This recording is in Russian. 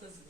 дозволу.